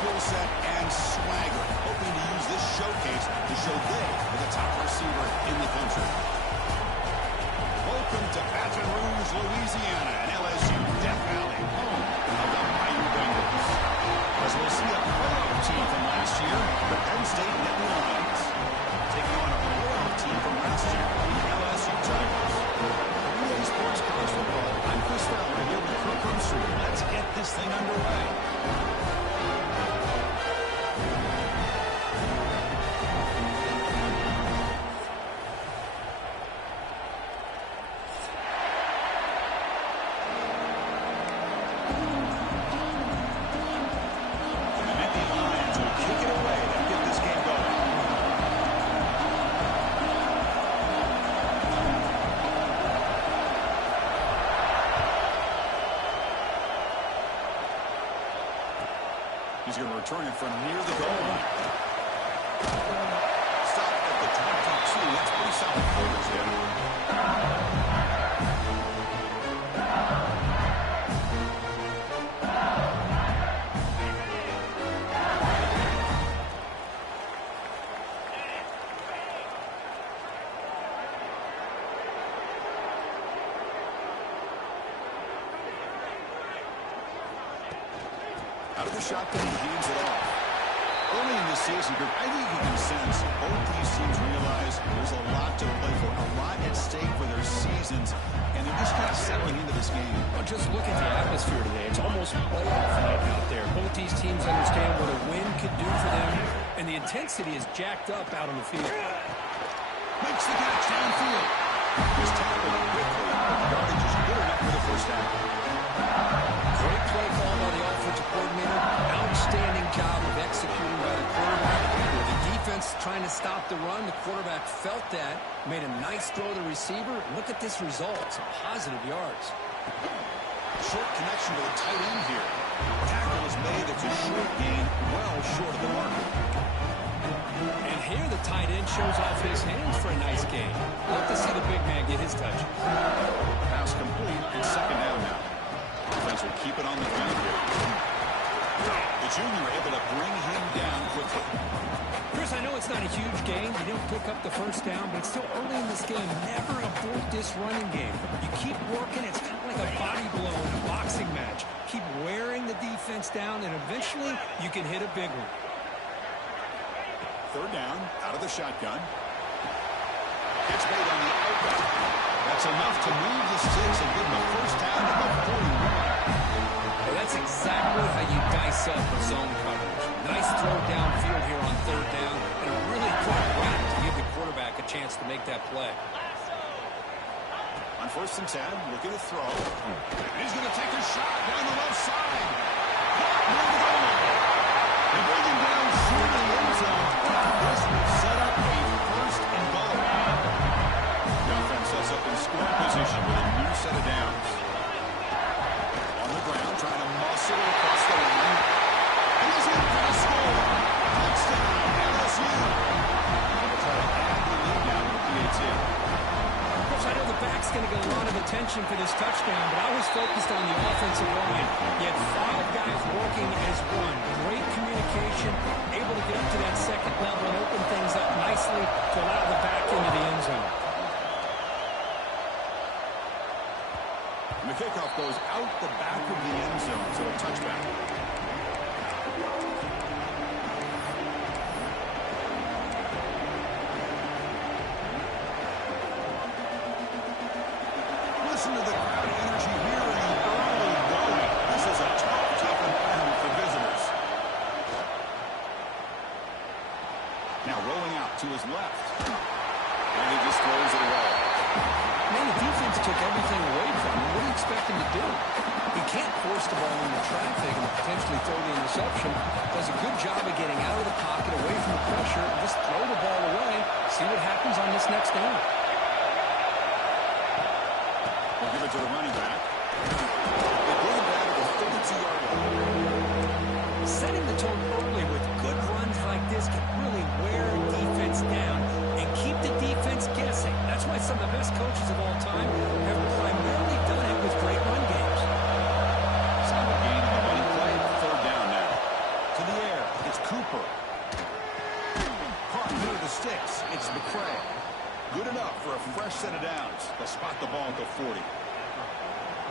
skill set and swagger, hoping to use this showcase to show they are the top receiver in the country. Welcome to Baton Rouge, Louisiana, and LSU Death Valley, home of the Bayou Bengals. As we'll see a playoff team from last year, the Penn State Nittany Lions, taking on a playoff team from last year, the LSU Tigers. EA Sports College Football, I'm Chris Fowler here with Kirk Herbstreit. Let's get this thing underway. He's going to return it from near the goal line. Stop at the 22. That's pretty solid coverage there. Out of the shotgun, he hands it off. Early in the season, I think you can sense both these teams realize there's a lot to play for, a lot at stake for their seasons, and they're just kind of settling into this game. Well, just look at the atmosphere today. It's almost playoff night out there. Both these teams understand what a win could do for them, and the intensity is jacked up out on the field. Makes the catch downfield. He's tackled quickly, but the yardage is good enough for the first down. Great play call by the offensive coordinator. Outstanding job of executing by the quarterback. With the defense trying to stop the run, the quarterback felt that, made a nice throw to the receiver. Look at this result. Some positive yards. Short connection to the tight end here. Tackle is made. It's a short gain, well short of the marker. And here the tight end shows off his hands for a nice gain. Love to see the big man get his touches. Pass complete. It's second down now. Defense will keep it on the ground here. The junior able to bring him down quickly. Chris, I know it's not a huge gain. You didn't pick up the first down, but it's still early in this game. Never abort this running game. You keep working. It's kind of like a body blow in a boxing match. Keep wearing the defense down, and eventually you can hit a big one. Third down, out of the shotgun. It's made on the outlet. That's enough to move the sticks and give them a first down at the 41. Well, that's exactly how you dice up a zone coverage. Nice throw downfield here on third down, and a really quick wrap to give the quarterback a chance to make that play. On 1st and 10, look at the throw. He's going to take a shot down the left side. They bring him down short of the end zone. This will set up a first and goal. The offense sets up in scoring position with a new set of downs. On the ground, trying to muscle it across the line. He's in for the score. Touchdown, LSU. They'll try to add the lead now to the PAT. Coach, I know the back's going to get a lot of attention for this touchdown, but I was focused on the offensive line. You had 5 guys working as one. Great communication, able to get up to that second level and open things up nicely to allow the back into the end zone. And the kickoff goes out the back of the end zone, so a touchback. Listen to the crowd energy here in the early going. This is a tough environment for visitors. Now rolling out to his left. And he just throws it away. Man, the defense took everything away from him. What do you expect him to do? He can't force the ball into traffic and potentially throw the interception. Does a good job of getting out of the pocket, away from the pressure, and just throw the ball away. See what happens on this next down. We'll give it to the running back. They bring it down to the 32-yard line. Setting the tone early with good runs like this can really wear a defense down and keep the defense guessing. That's why some of the best coaches of all time have primarily done it with great run games. Solid gain on the running play. Third down now. To the air. Cooper. Caught near the sticks. It's McCray. Good enough for a fresh set of downs. They'll spot the ball at the 40.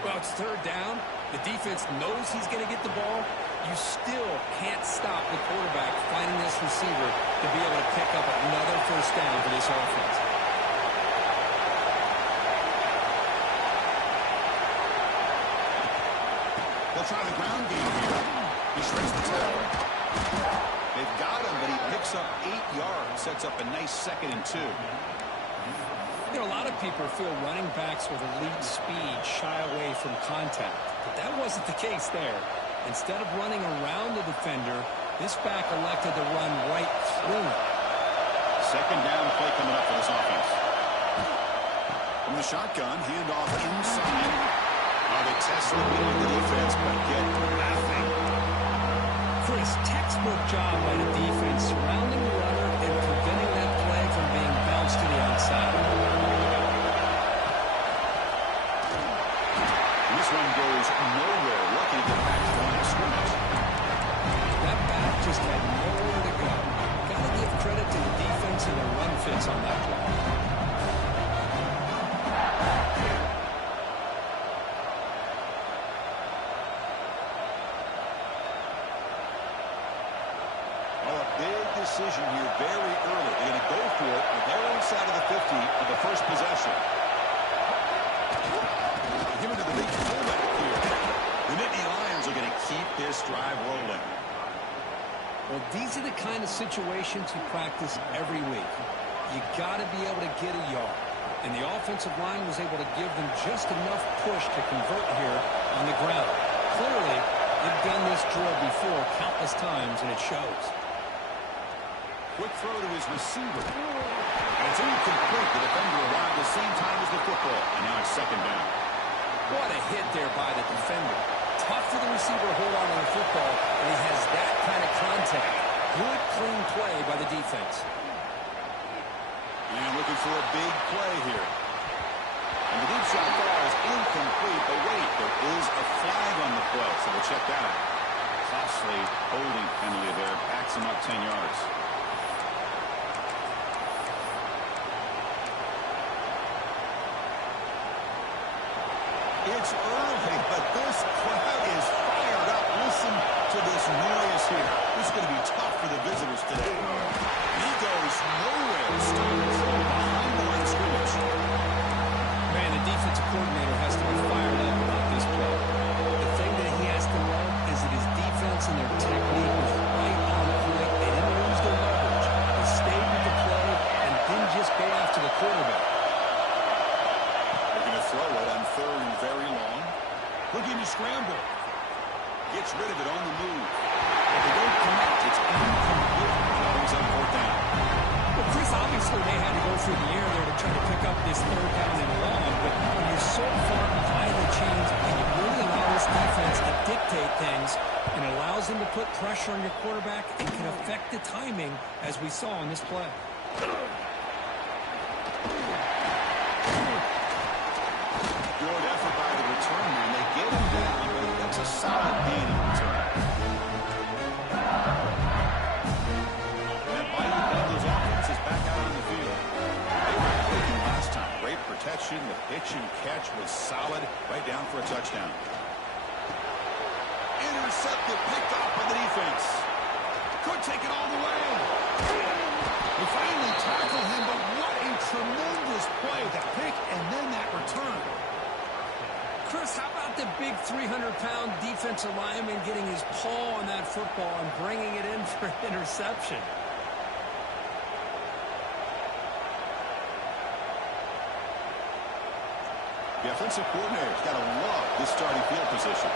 Well, it's third down. The defense knows he's going to get the ball. You still can't stop the quarterback finding this receiver to be able to pick up another first down for this offense. They'll try the ground game here. He shrinks the tackle. They've got him, but he picks up 8 yards. Sets up a nice 2nd and 2. You know, a lot of people feel running backs with elite speed shy away from contact. But that wasn't the case there. Instead of running around the defender, this back elected to run right through him. 2nd down play coming up for this offense. From the shotgun, handoff inside. They test the middle of the defense, but get nothing. Chris, textbook job by the defense surrounding the runner and preventing that play from being bounced to the outside. This one goes nowhere. Lucky to get back to the line of scrimmage. That back just had nowhere to go. Got to give credit to the defense and their run fits on that play. Decision here very early. They're going to go for it on their own side of the 50 on the first possession. Give it to the big fullback here. The Nittany Lions are going to keep this drive rolling. Well, these are the kind of situations you practice every week. You got to be able to get a yard. And the offensive line was able to give them just enough push to convert here on the ground. Clearly, they've done this drill before countless times, and it shows. Quick throw to his receiver. And it's incomplete. The defender arrived at the same time as the football. And now it's 2nd down. What a hit there by the defender. Tough for the receiver to hold on to the football, and he has that kind of contact. Good, clean play by the defense. And looking for a big play here. And the deep shot ball is incomplete. But wait, there is a flag on the play, so we'll check that out. Costly holding penalty there. Backs him up 10 yards. It's early, but this crowd is fired up. Listen to this noise here. This is going to be tough for the visitors today. He goes nowhere. Starts behind the line of scrimmage. Man, the defensive coordinator has to be fired up about this play. The thing that he has to love is that his defense and their technique was right on point. They didn't lose their leverage. They stayed with the play and didn't just go after the quarterback. Throw it on 3rd and very long. Looking to scramble. Gets rid of it on the move. If they don't connect, it's incomplete. That brings up 4th down. Well, Chris, obviously they had to go through the air there to try to pick up this 3rd down and long, but when you're so far behind the chains and you really allow this defense to dictate things, it allows them to put pressure on your quarterback and can affect the timing, as we saw on this play. Good effort by the return man. They get him down, but that's a solid gain in return. That mighty Bengals offense is back out on the field. They were clicking last time. Great protection. The pitch and catch was solid. Right down for a touchdown. Intercepted, picked off by the defense. Could take it all the way. They finally tackle him, but what a tremendous play. The pick and then that return. Chris, how about the big 300-pound defensive lineman getting his paw on that football and bringing it in for an interception? The offensive coordinator's got to love this starting field position.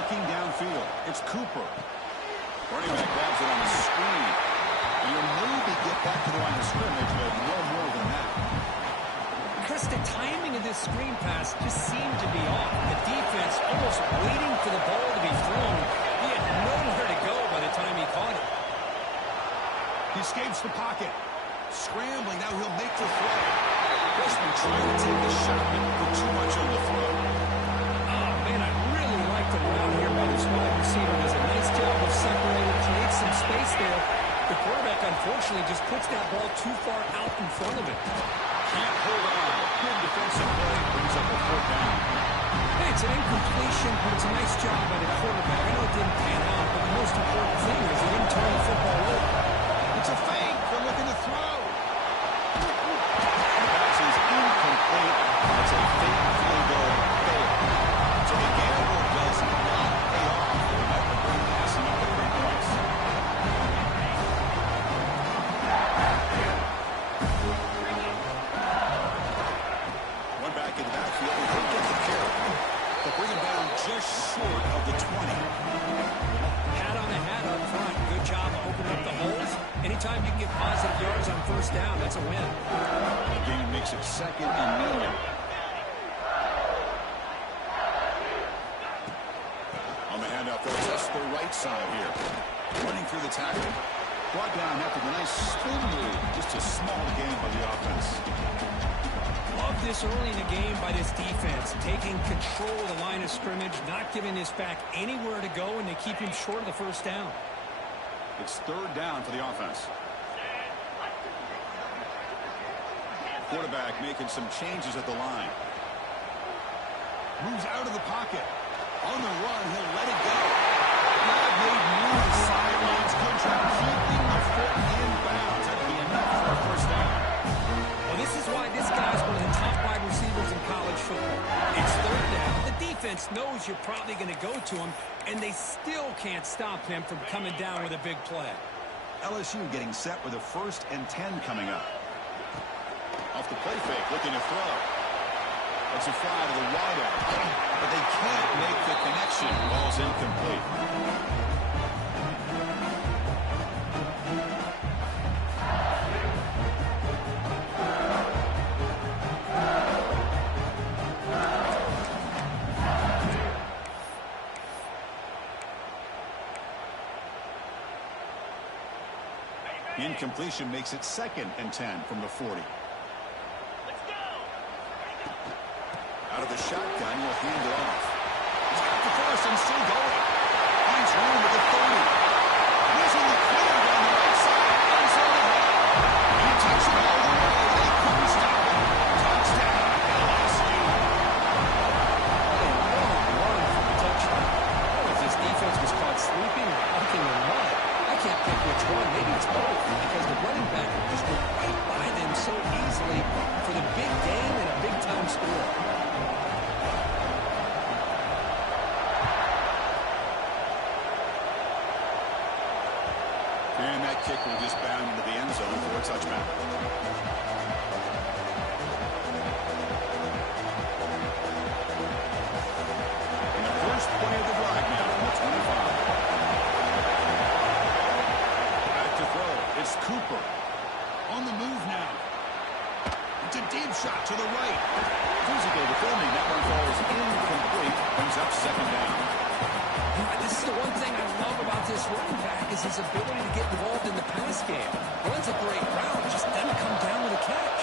Looking downfield, it's Cooper. Running back grabs it on the screen. You'll maybe get back to the line of scrimmage, but no more than that. Chris, the timing of this screen pass just seemed to be off. The defense almost waiting for the ball to be thrown. He had nowhere to go by the time he caught it. He escapes the pocket. Scrambling, now he'll make the throw. Chrisman trying to take a shot, but put too much on the throw. Oh, man, I really like the route here by this wide receiver to unfortunately just puts that ball too far out in front of him. Can't hold on. Good defensive play. Brings up a 4th down. Hey, it's an incompletion, but it's a nice job by the quarterback. I know it didn't pan out, but the most important thing is he didn't turn the football over. It's a fake. They're looking to throw. The pass is incomplete. It's a fake field goal fail. So the gamble does not pay off. They might regret passing up the 3 points. One back in the backfield. They don't get the carry. They'll bring him down just short of the 20. Hat on the hat up front. Good job opening up the holes. Anytime you can get positive yards on 1st down, that's a win. The game makes it 2nd and medium. On the handoff, they'll test the right side here. Running through the tackle. Brought down after the nice spin move. Just a small gain by the offense. Love this early in the game by this defense. Taking control of the line of scrimmage, not giving this back anywhere to go, and they keep him short of the 1st down. It's 3rd down for the offense. Quarterback making some changes at the line. Moves out of the pocket. On the run, he'll let it go. Not made move sidelines. Good job keeping the foot in bounds. That'll be enough for a 1st down. Well, this is why this guy's one of the top wide receivers in college football. It's 3rd down. The defense knows you're probably going to go to him, and they still can't stop him from coming down with a big play. LSU getting set with a 1st and 10 coming up. Off the play fake, looking to throw. It's a fly to the wideout. But they can't make the connection. Ball's incomplete. Incompletion makes it 2nd and 10 from the 40. Out of the shotgun, he'll hand it off. He's got the 1st and still going. Finds room at the 30. Using the clear down the right side. Runs on the head. He takes it all the way. They couldn't stop him. Touchdown, LSU. Long for the touchdown. I don't know if this defense was caught sleeping or walking or what. I can't pick which one. Maybe it's both, because the running back just went right by them so easily for the big game and a big-time score. And that kick will just bound into the end zone for a touchback. And the first play of the drive now from the 25. Back to throw. It's Cooper. On the move now. It's a deep shot to the right. Physical defending. That one falls incomplete. Brings up 2nd down. This is the one thing I love about this running back is his ability to get involved in the pass game. Runs a great route, just doesn't come down with a catch.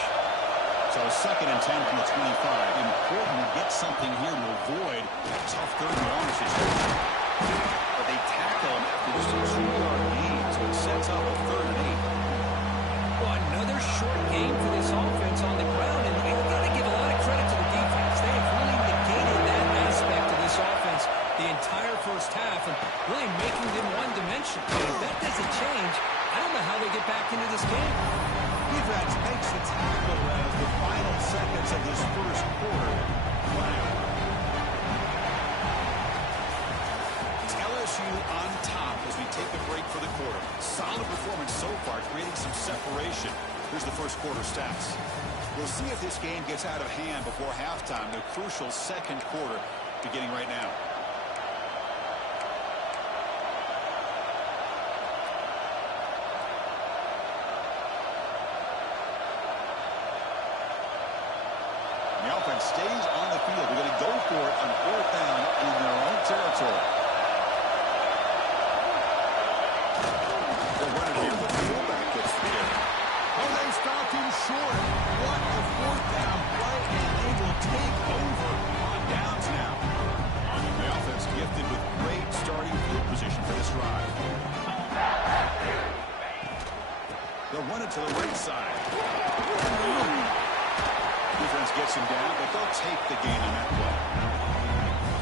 So 2nd and 10 from the 25. Important to get something here to avoid a tough 3rd-and-long situation. But they tackle him after just a 2-yard gain, so it sets up a 3rd and 8. Well, another short game for this offense on the ground, and you've got to give a lot of credit to the defense. They have really negated that aspect of this offense the entire 1st half and really making them one-dimensional. If that doesn't change, I don't know how they get back into this game. Defense makes the tackle as the final seconds of this 1st quarter run out. It's LSU on top as we take a break for the quarter. Solid performance so far, creating some separation. Here's the 1st quarter stats. We'll see if this game gets out of hand before halftime. The crucial 2nd quarter beginning right now. The offense stays on the field. They're going to go for it on 4th down in their own territory. They're running here, but the fullback gets the kick. Oh, they stopped him short. What a 4th down play, and they will take over on downs now. The offense gifted with great starting field position for this drive. to the right side. Defense gets him down, but they'll take the gain on that play.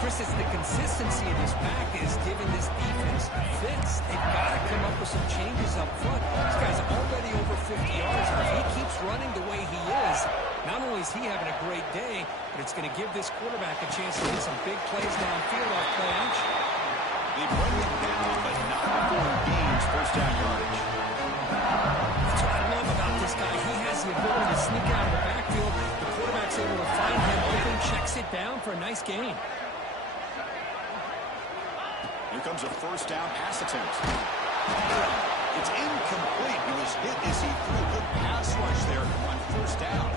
Chris, it's the consistency of this back is giving this defense fits. They've got to come up with some changes up front. This guy's already over 50 yards, and if he keeps running the way he is, not only is he having a great day, but it's going to give this quarterback a chance to hit some big plays downfield off play action. They bring it down, but not before he gains first down yardage. That's what I love about this guy. He has the ability to sneak out of the backfield. The quarterback's able to find him open, checks it down for a nice gain. Here comes a first down pass attempt. It's incomplete. He was hit as he threw a good pass rush there on first down.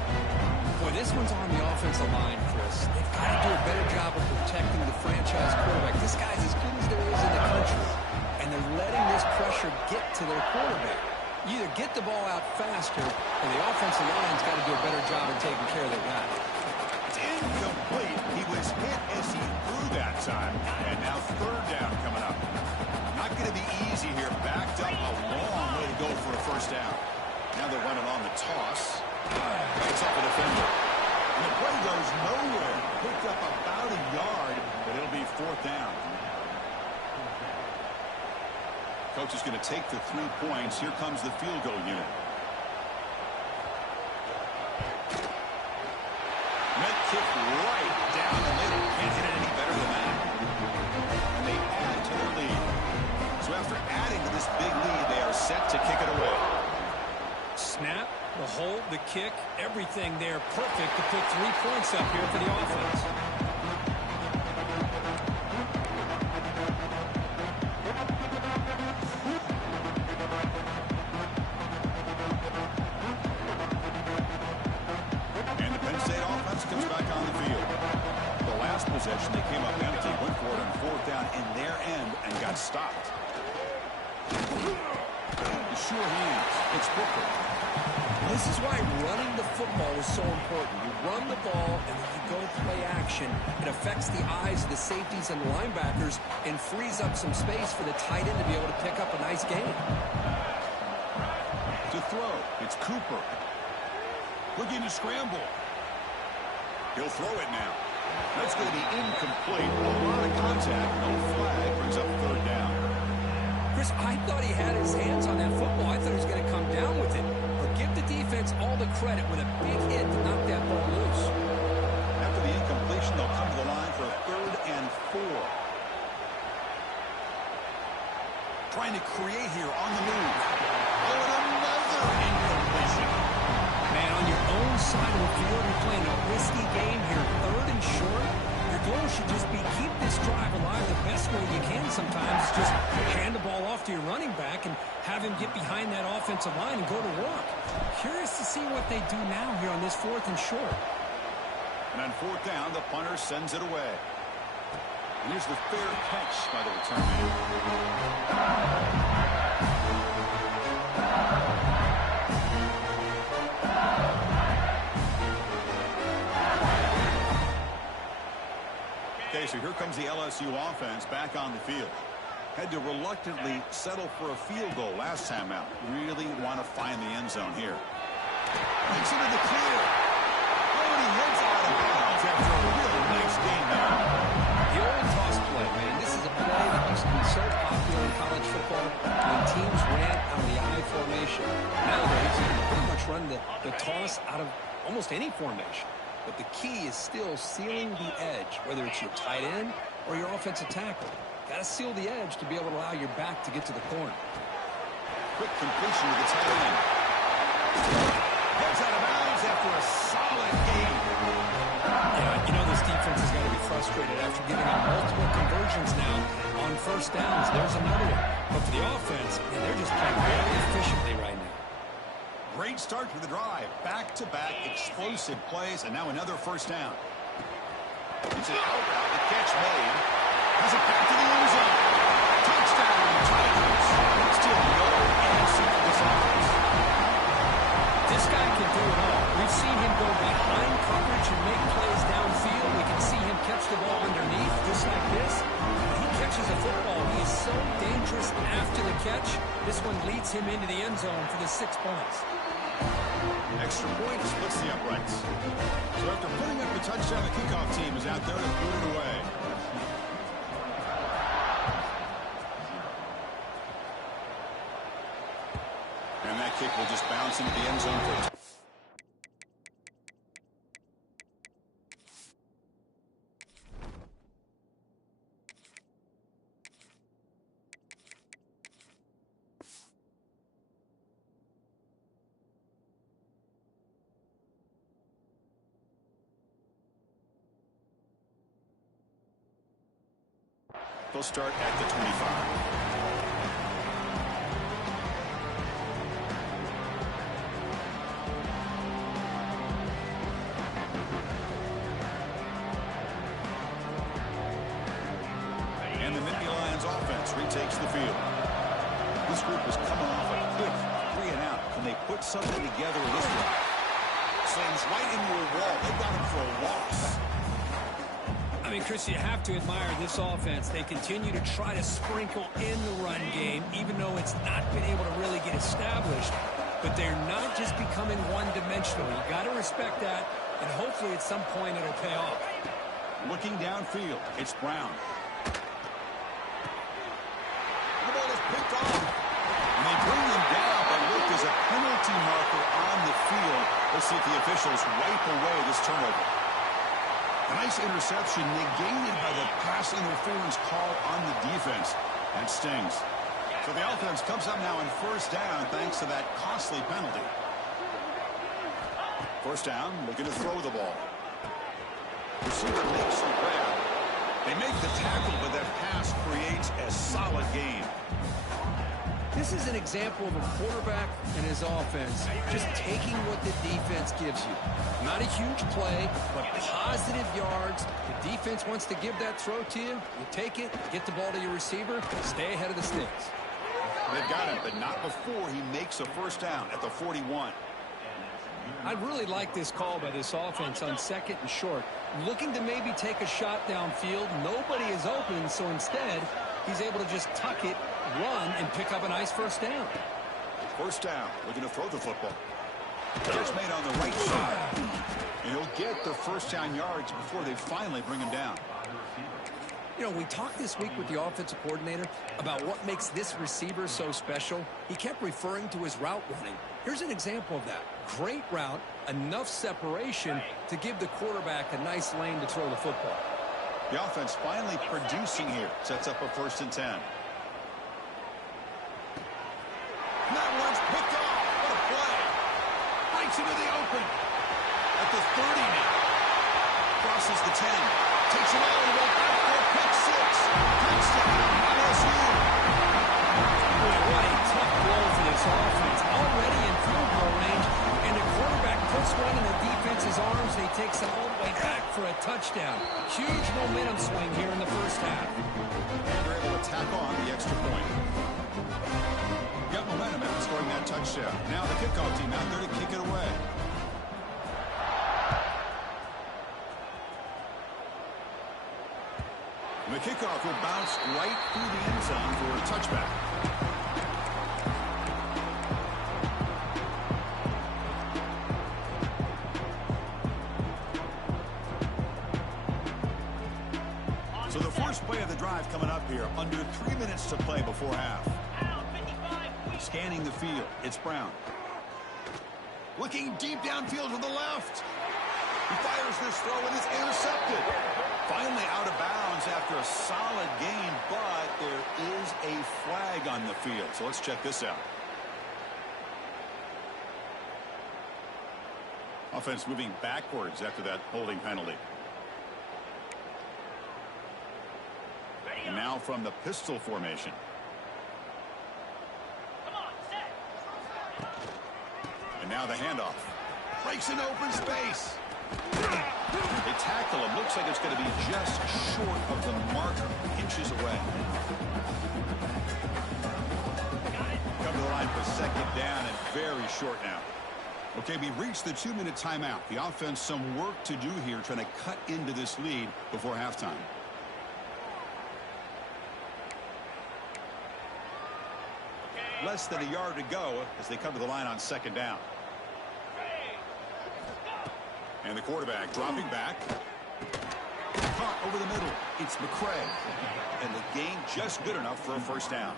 Boy, this one's on the offensive line, Chris. They've got to do a better job of protecting the franchise quarterback. This guy's as good as there is in the country, and they're letting this pressure get to their quarterback. You either get the ball out faster, or the offensive line's got to do a better job of taking care of their guy. It's incomplete. He was hit as he threw that time. And now third down coming up. Not going to be easy here. Backed up a long way to go for a first down. Now they're running on the toss. Picks up a defender. And the play goes nowhere. Picked up about a yard, but it'll be fourth down. Coach is going to take the 3 points. Here comes the field goal unit. Net kick right down the middle. Can't hit it any better than that. And they add to their lead. So after adding to this big lead, they are set to kick it away. Snap, the hold, the kick, everything there perfect to put 3 points up here for the offense. And the Penn State offense comes back on the field. The last possession, they came up empty, went for it on fourth down in their end and got stopped. The sure hands. It's Booker. This is why running the football is so important. You run the ball, and then you go play action. It affects the eyes of the safeties and the linebackers and frees up some space for the tight end to be able to pick up a nice gain. To throw, it's Cooper. Looking to scramble. He'll throw it now. That's going to be incomplete. A lot of contact. No flag. Brings up third down. Chris, I thought he had his hands on that football. I thought he was going to come down with it. But give the defense all the credit with a big hit to knock that ball loose. After the incompletion, they'll come to the line for a 3rd and 4. Trying to create here on the move. Oh, and another incompletion. Man, on your own side of the field, you're playing a risky game here. 3rd and short. Your goal should just be keep this drive alive the best way you can sometimes. Just hand the ball off to your running back and have him get behind that offensive line and go to work. Curious to see what they do now here on this 4th and short. And on fourth down, the punter sends it away. And here's the fair catch by the return man. Okay, so here comes the LSU offense back on the field. Had to reluctantly settle for a field goal last time out. Really want to find the end zone here. Makes it in the clear. Oh, and he heads out of bounds after a really nice game there. The old toss play, man. This is a play that used to be so popular in college football when teams ran out of the I formation. Nowadays, you can pretty much run the toss out of almost any formation. But the key is still sealing the edge, whether it's your tight end or your offensive tackle. Got to seal the edge to be able to allow your back to get to the corner. Quick completion to the tight end. Heads out of bounds after a solid game. Yeah, you know this defense has got to be frustrated after giving up multiple conversions now on first downs. There's another one. But for the offense, man, they're just playing very efficiently right now. Great start to the drive. Back-to-back explosive plays, and now another first down. It's an out route. The catch made. Has it back to the end zone. Touchdown, Tigers. Still no answer for this offense. This guy can do it all. We've seen him go behind coverage and make plays downfield. We can see him catch the ball underneath, just like this. When he catches a football, he is so dangerous after the catch. This one leads him into the end zone for the 6 points. Extra point splits the uprights. So after putting up the touchdown, the kickoff team is out there to boot it away. And that kick will just bounce into the end zone for a They'll start at the 25. And the Nittany Lions offense retakes the field. This group is coming off a quick 3-and-out. Can they put something together this way? Slams right into a wall. They got him for a loss. I mean, Chris, you have to admire this offense. They continue to try to sprinkle in the run game, even though it's not been able to really get established. But they're not just becoming one-dimensional. You got to respect that, and hopefully at some point it'll pay off. Looking downfield, it's Brown. The ball is picked off. And they bring him down, but look, there's a penalty marker on the field. Let's see if the officials wipe away this turnover. A nice interception negated by the pass interference call on the defense. That stings. So the offense comes up now in first down thanks to that costly penalty. First down, looking to throw the ball. Receiver makes the grab. They make the tackle, but that pass creates a solid gain. This is an example of a quarterback and his offense just taking what the defense gives you. Not a huge play, but positive yards. The defense wants to give that throw to you. You take it, get the ball to your receiver, stay ahead of the sticks. They've got him, but not before he makes a first down at the 41. I really like this call by this offense on second and short. Looking to maybe take a shot downfield. Nobody is open, so instead, he's able to just tuck it, run, and pick up a nice first down. First down, looking to throw the football. Catch made on the right side. And he'll get the first down yards before they finally bring him down. You know, we talked this week with the offensive coordinator about what makes this receiver so special. He kept referring to his route running. Here's an example of that. Great route, enough separation to give the quarterback a nice lane to throw the football. The offense finally producing here. Sets up a 1st and 10. That one's picked off. What a play. Breaks into the open. At the 30 now. Crosses the 10. Takes it all the way back for a pick 6. Touchdown, LSU. Boy, what a tough blow for this offense. Already in field goal range, and the quarterback puts one in the defense's arms, and he takes it all the way back for a touchdown. Huge momentum swing here in the first half. And they're able to tack on the extra point. Got momentum after scoring that touchdown. Now the kickoff team out there to kick it away. And the kickoff will bounce right through the end zone for a touchback. So the first play of the drive coming up here. Under 3 minutes to play before half. Scanning the field, it's Brown. Looking deep downfield to the left. He fires this throw and it's intercepted. Finally out of bounds after a solid gain, but there is a flag on the field. So let's check this out. Offense moving backwards after that holding penalty. And now from the pistol formation. And now the handoff. Breaks in open space. They tackle him. Looks like it's going to be just short of the marker. Inches away. Come to the line for second down and very short now. Okay, we've reached the 2-minute timeout. The offense some work to do here trying to cut into this lead before halftime. Less than a yard to go as they come to the line on second down. And the quarterback dropping back. Caught over the middle. It's McCray. And the gain just good enough for a first down.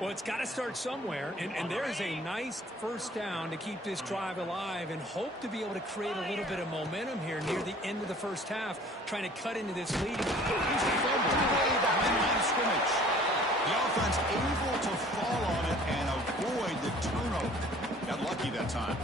Well, it's got to start somewhere, and there is a nice first down to keep this drive alive and hope to be able to create a little bit of momentum here near the end of the first half, trying to cut into this lead. Here's the fumble. Way behind the line of scrimmage. The offense able to fall on it and avoid the turnover. Got lucky that time.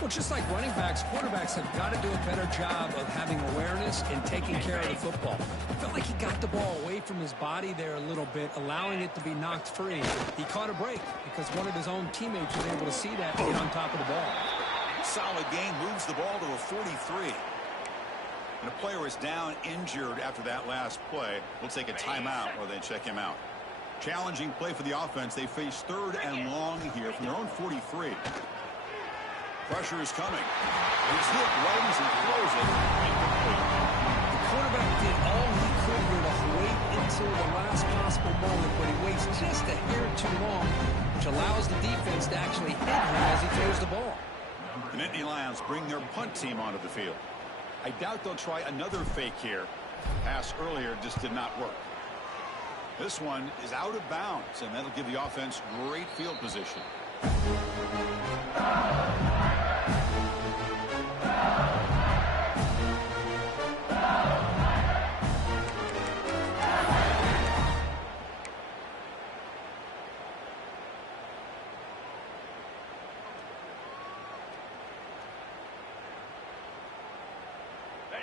Well, just like running backs, quarterbacks have got to do a better job of having awareness and taking care of the football. I felt like he got the ball away from his body there a little bit, allowing it to be knocked free. He caught a break because one of his own teammates was able to see that and get on top of the ball. Solid gain, moves the ball to a 43. And a player is down injured after that last play. We'll take a timeout while they check him out. Challenging play for the offense. They face 3rd and long here from their own 43. Pressure is coming. He's hit, runs, and throws it. The quarterback did all he could here to wait until the last possible moment, but he waits just a hair too long, which allows the defense to actually hit him as he throws the ball. The Nittany Lions bring their punt team onto the field. I doubt they'll try another fake here. Pass earlier just did not work. This one is out of bounds, and that'll give the offense great field position.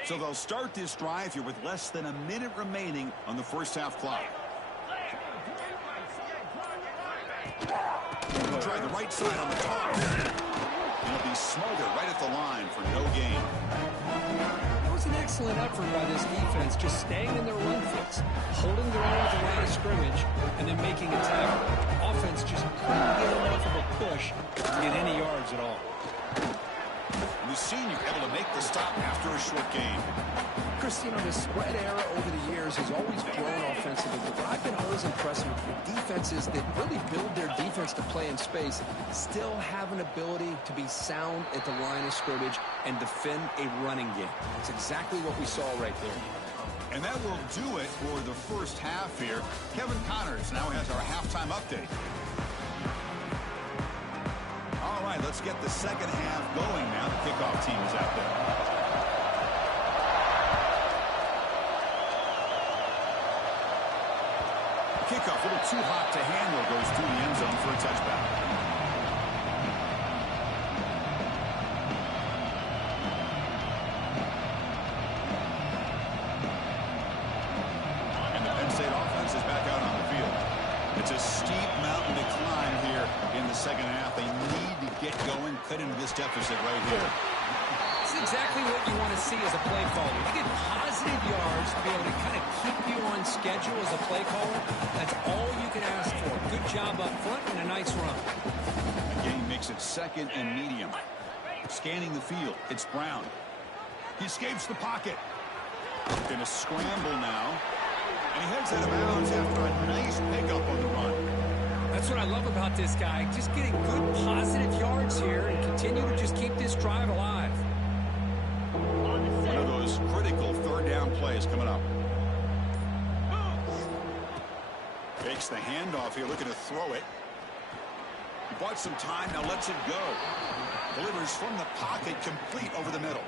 So they'll start this drive here with less than a minute remaining on the first half clock. He'll try the right side on the toss. He'll be smothered right at the line for no gain. That was an excellent effort by this defense, just staying in their run fix, holding their own at the line of scrimmage, and then making a tackle. Offense just couldn't get enough of a push to get any yards at all. And the senior able to make the stop after a short gain. Christine, the spread era over the years has always grown offensively, but I've been always impressed with the defenses that really build their defense to play in space, still have an ability to be sound at the line of scrimmage and defend a running game. It's exactly what we saw right there. And that will do it for the first half here. Kevin Connors now has our halftime update. All right, let's get the second half going now. The kickoff team is out there. Kickoff, a little too hot to handle, goes through the end zone for a touchback. And the Penn State offense is back out on the field. It's a steep mountain to climb here in the second half. They need to get going, cut into this deficit right here. This is exactly what you want to see as a play caller. You get positive yards to be able to kind of keep you on schedule as a play caller. That's all you can ask for. Good job up front and a nice run. Again, makes it 2nd and medium. Scanning the field, it's Brown. He escapes the pocket. Going to scramble now. And he heads out of bounds after a nice pickup on the run. That's what I love about this guy. Just getting good positive yards here and continue to just keep this drive alive. One of those critical 3rd down plays coming up. Fakes the handoff here, looking to throw it. He bought some time, now lets it go. Delivers from the pocket, complete over the middle.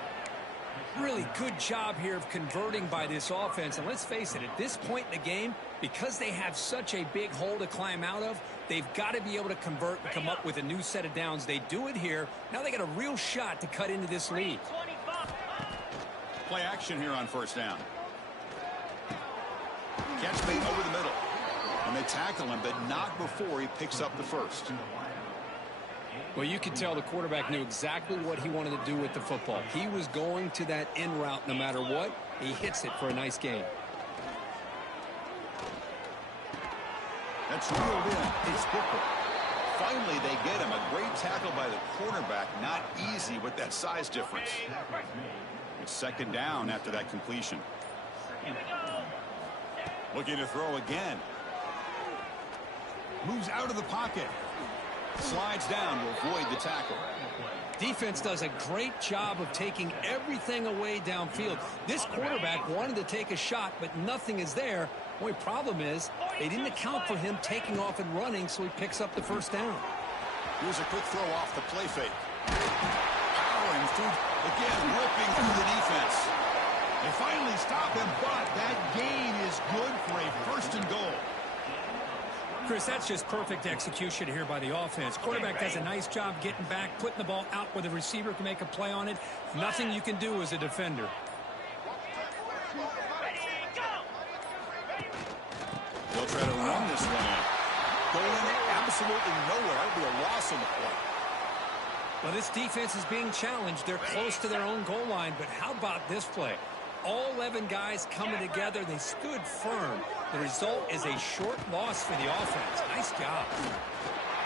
Really good job here of converting by this offense. And let's face it, at this point in the game, because they have such a big hole to climb out of, they've got to be able to convert and come up with a new set of downs. They do it here. Now they got a real shot to cut into this lead. Play action here on first down. Catch bait over the middle. And they tackle him, but not before he picks up the first. Well, you could tell the quarterback knew exactly what he wanted to do with the football. He was going to that in route no matter what. He hits it for a nice gain. That's reeled in. It's Booker. Finally, they get him. A great tackle by the cornerback. Not easy with that size difference. It's 2nd down after that completion. Looking to throw again. Moves out of the pocket. Slides down to avoid the tackle. Defense does a great job of taking everything away downfield. This quarterback wanted to take a shot, but nothing is there. Only problem is they didn't account for him taking off and running, so he picks up the first down. Here's a quick throw off the play fake. Powering through, again, ripping through the defense. They finally stop him, but that gain is good for a first and goal. Chris, that's just perfect execution here by the offense. Quarterback does a nice job getting back, putting the ball out where the receiver can make a play on it. Nothing you can do as a defender. They'll try to run this one in. Going absolutely nowhere. That would be a loss on the play. Well, this defense is being challenged. They're close to their own goal line, but how about this play? All 11 guys coming together. They stood firm. The result is a short loss for the offense. Nice job.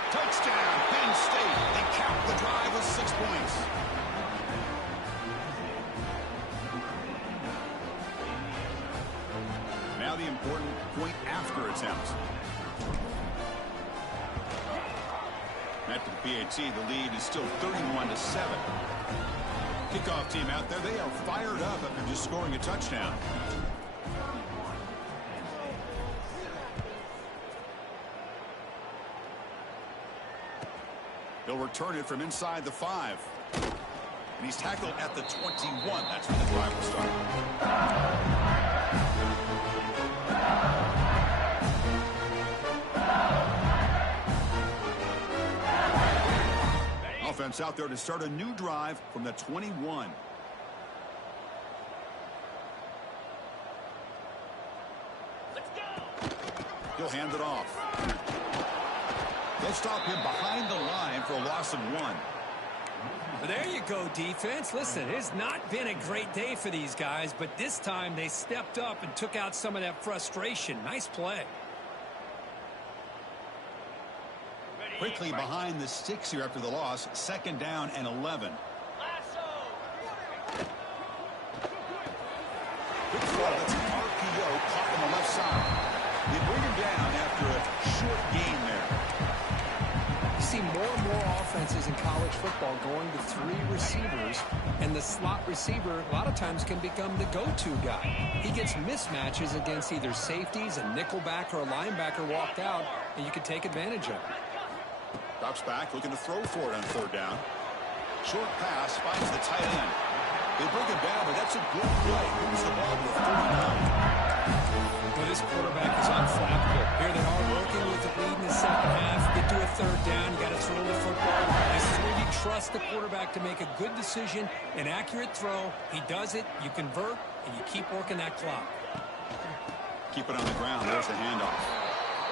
Touchdown, Penn State. They count the drive with 6 points. Now the important point after attempt. At the PAT, the lead is still 31-7. Kickoff team out there, they are fired up after just scoring a touchdown. They'll return it from inside the 5. And he's tackled at the 21. That's when the drive will start. Offense out there to start a new drive from the 21. Let's go. He'll hand it off. They'll stop him behind the line for a loss of 1. Well, there you go, defense. Listen, it's not been a great day for these guys, but this time they stepped up and took out some of that frustration. Nice play. Quickly behind the sticks here after the loss. 2nd down and 11. Quick throw. That's an RPO caught on the left side. They bring him down after a short gain there. You see more and more offenses in college football going to 3 receivers, and the slot receiver a lot of times can become the go-to guy. He gets mismatches against either safeties, a nickelback, or a linebacker walked out, and you can take advantage of it. Drops back, looking to throw for it on 3rd down. Short pass, finds the tight end. They bring him down, but that's a good play. Moves the ball to 39. Well, this quarterback is unflappable. Here they are working with the lead in the 2nd half. Get to a 3rd down, you got to throw the football. This is where you trust the quarterback to make a good decision, an accurate throw. He does it, you convert, and you keep working that clock. Keep it on the ground. There's the handoff.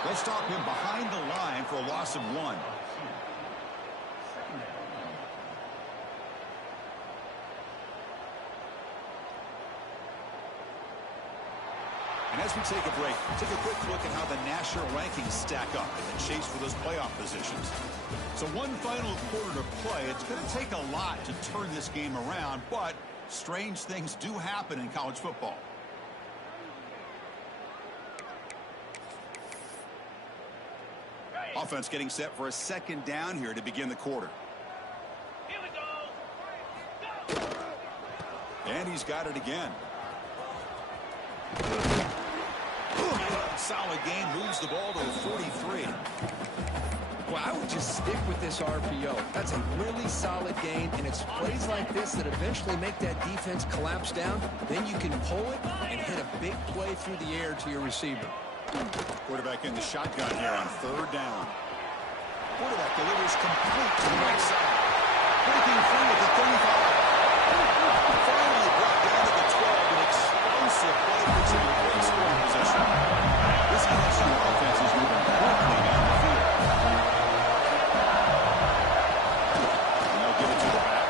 They'll stop him behind the line for a loss of 1. And as we take a break, take a quick look at how the national rankings stack up in the chase for those playoff positions. So one final quarter to play. It's going to take a lot to turn this game around, but strange things do happen in college football. Offense getting set for a 2nd down here to begin the quarter. Here we go. And he's got it again. Solid gain, moves the ball to 43. Well, I would just stick with this RPO. That's a really solid gain, and it's plays like this that eventually make that defense collapse down. Then you can pull it and hit a big play through the air to your receiver. Quarterback in the shotgun here on 3rd down. Quarterback delivers complete to the right side. Breaking free at the 35. Finally brought down to the 12. An explosive play puts him in great scoring position. This LSU offense is moving quickly down the field. And they'll give it to the back.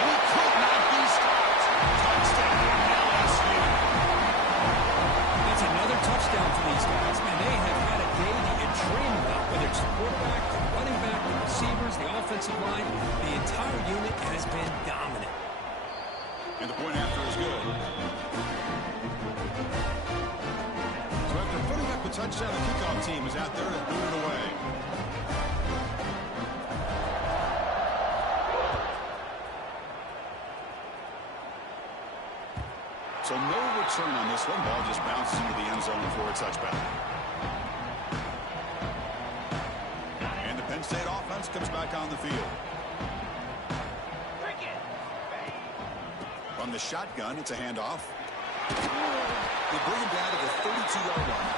And he could not be stopped. Touchdown, LSU. That's another touchdown for these guys. Man, they have had a day that you dream about, whether it's the quarterback, the running back, the receivers, the offensive line. The entire unit has been dominant. And the point after is good. So after putting up a touchdown, the kickoff team is out there to boot it away. return on this one. Ball just bounces into the end zone for a touchback. And the Penn State offense comes back on the field. From the shotgun, it's a handoff. They bring him down to the 32-yard line.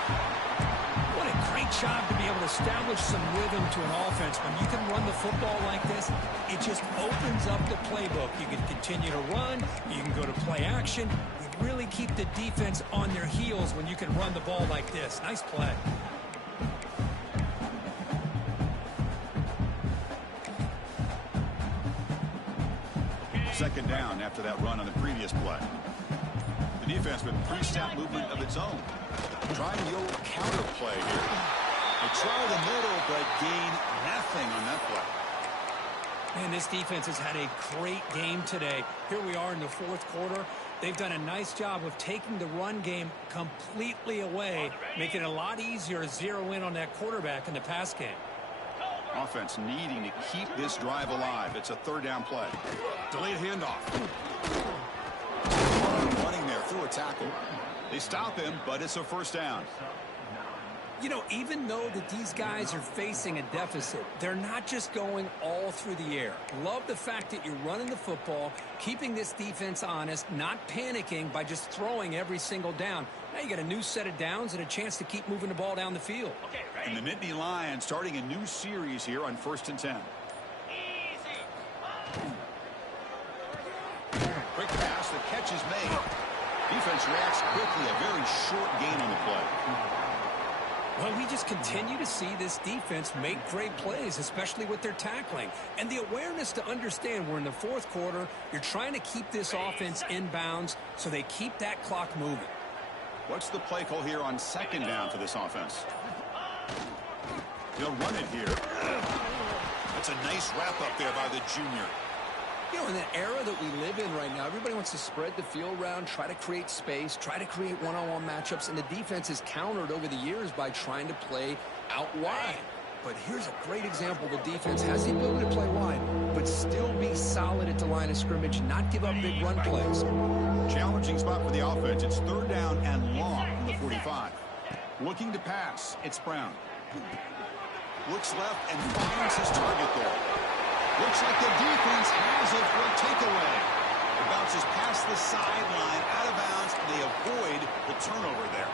What a great job to be able to establish some rhythm to an offense. When you can run the football like this, it just opens up the playbook. You can continue to run. You can go to play action. You really keep the defense on their heels when you can run the ball like this. Nice play. Second down after that run on the previous play. The defense with pre-snap movement of its own. Trying the old counter play here. They try the middle, but gain nothing on that play. Man, this defense has had a great game today. Here we are in the fourth quarter. They've done a nice job of taking the run game completely away, making it a lot easier to zero in on that quarterback in the pass game. Offense needing to keep this drive alive. It's a third down play. Delayed handoff. Running there through a tackle. They stop him, but it's a first down. You know, even though that these guys are facing a deficit, they're not just going all through the air. Love the fact that you're running the football, keeping this defense honest, not panicking by just throwing every single down. Now you got a new set of downs and a chance to keep moving the ball down the field. And the Nittany Lions starting a new series here on 1st and 10. Quick pass, the catch is made. Defense reacts quickly, a very short gain on the play. Well, we just continue to see this defense make great plays, especially with their tackling. And the awareness to understand we're in the fourth quarter, you're trying to keep this offense in bounds so they keep that clock moving. What's the play call here on second down for this offense? They'll run it here. That's a nice wrap up there by the junior. You know, in the era that we live in right now, everybody wants to spread the field around, try to create space, try to create one-on-one matchups, and the defense has countered over the years by trying to play out wide. But here's a great example. The defense has the ability to play wide, but still be solid at the line of scrimmage, not give up big run plays. Challenging spot for the offense. It's third down and long from the 45. Looking to pass. It's Brown. Looks left and finds his target there. Looks like the defense has it for a takeaway. It bounces past the sideline, out of bounds. They avoid the turnover there.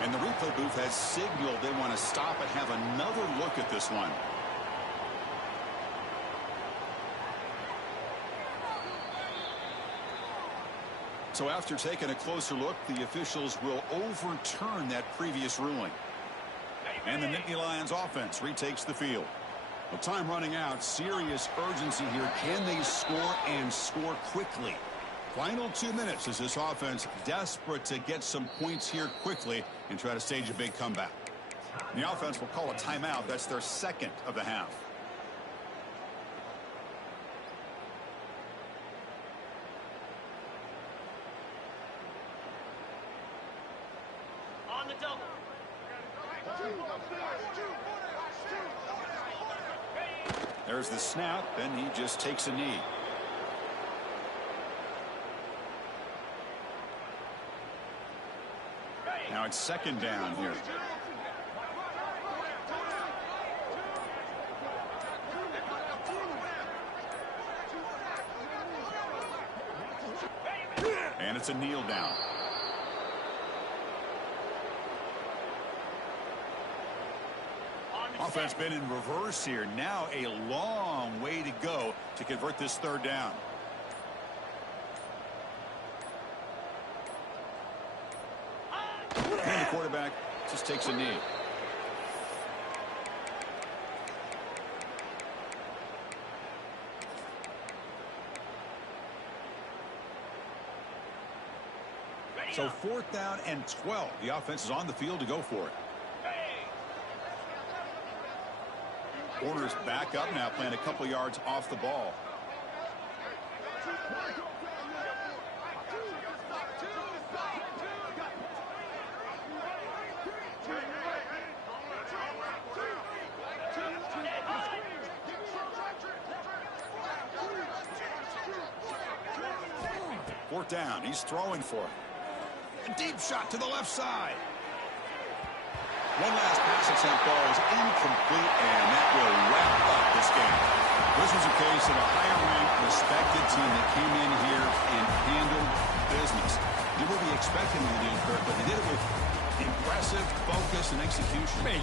And the replay booth has signaled they want to stop and have another look at this one. So after taking a closer look, the officials will overturn that previous ruling. And the Nittany Lions offense retakes the field. Well, time running out. Serious urgency here. Can they score and score quickly? Final 2 minutes as this offense desperate to get some points here quickly and try to stage a big comeback. The offense will call a timeout. That's their second of the half. On the double. There's the snap, and he just takes a knee. Now it's second down here. And it's a kneel down. Offense been in reverse here. Now a long way to go to convert this third down. And the quarterback just takes a knee. So 4th down and 12. The offense is on the field to go for it. Corners back up now, playing a couple yards off the ball. Fourth down. He's throwing for it. deep shot to the left side. One last pass attempt, though, is incomplete, and that will wrap up this game. This was a case of a higher-ranked, respected team that came in here and handled business. Did what we expected them to do, Kirk, but they did it with impressive focus and execution. Man,